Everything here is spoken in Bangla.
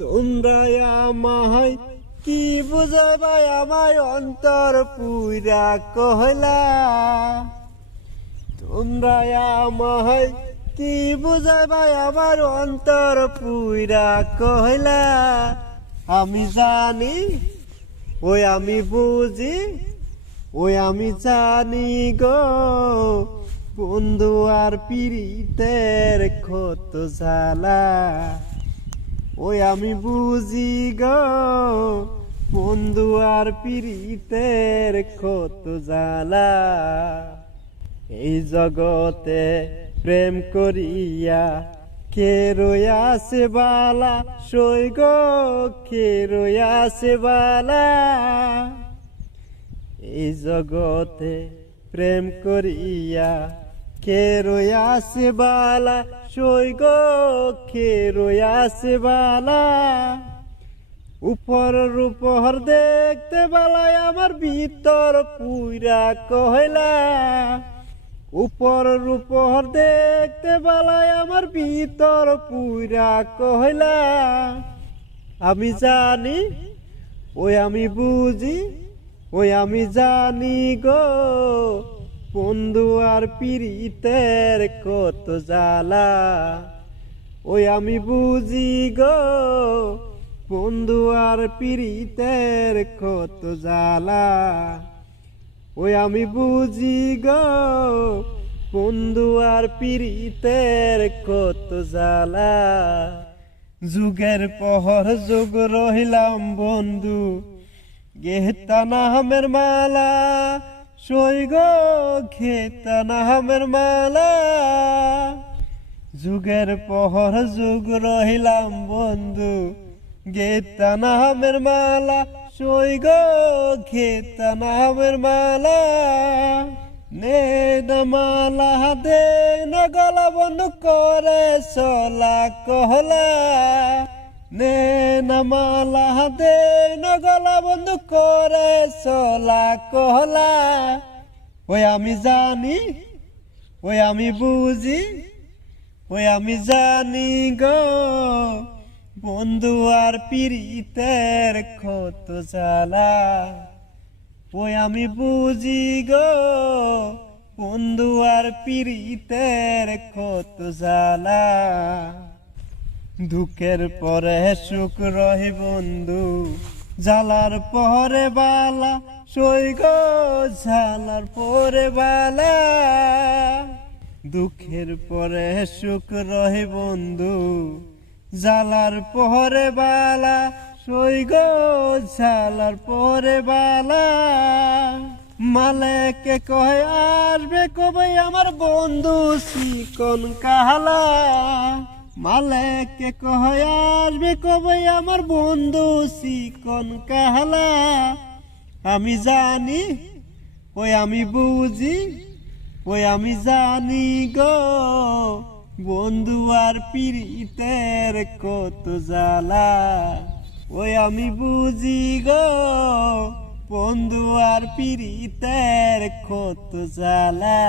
তোমরা আমায় কি বুঝাইবা আমায় অন্তর পুইরা কহলা। তোমরা আমায় কি বুঝাইবা আমার অন্তর পুইরা কহলা। আমি জানি ওই আমি বুঝি ওই আমি জানি গো, বন্ধু আর পিরিতের কত জ্বালা। ওই আমি বুঝি গো, বন্ধু আর পিরিতের কত জ্বালা। এই জগতে প্রেম করিয়া কে রয়াছে বালা, সই গো কে রয়াছে বালা। এই জগতে প্রেম করিয়া কে রয়াছে বালা, সই গো কে রয়াছে বালা। উপরের উপর দেখতে বালায় আমার ভিতর পুইরা কহলা। উপরের উপর দেখতে বালায় আমার ভিতর পুইরা কহলা। আমি জানি ওই আমি বুঝি ওই আমি জানি গো, বন্ধু আর পিরিতের কত জ্বালা। ওই আমি বুঝি গো, বন্ধু আর পিরিতের কত জ্বালা। ওই আমি বুঝি গো, বন্ধু আর পিরিতের কত জ্বালা। যুগের পহর যুগ রহিলাম বন্ধু, গেহতা নামের মালা, সই গো ঘেতা নামের মালা। যুগের পহর যুগ রহিলাম বন্ধু, গেতা নামের মালা, সই গো ঘেতা নামের মালা। নে না মালা দে না গলা বন্ধ করে চলা কহলা। নে না মালা দে না গলা বন্ধ করে চলা কহলা। ওই আমি জানি ওই আমি বুঝি ওই আমি জানি গো, বন্ধু আর পিরিতের কত জ্বালা। ওই আমি বুঝি গো, বন্ধু আর পিরিতের কত জ্বালা। দুঃখের পরে সুখ রহে বন্ধু, জ্বালার পরে বালা, সই গো জ্বালার পরে বালা। দুঃখের পরে সুখ রহে বন্ধু, জ্বালার পরে বালা, সই গো জ্বালার পরে বালা। মালেকে কহে আসবে কবে আমার বন্ধু চিকন কাহালা। মালেকে কহে আসবে কবে আমার বন্ধু চিকন কাহালা। আমি জানি ওই আমি বুঝি ওই আমি জানি গো, বন্ধু আর পিরিতের কত জ্বালা। ওই আমি বুঝি গো, বন্ধু আর পিরিতের কত জ্বালা।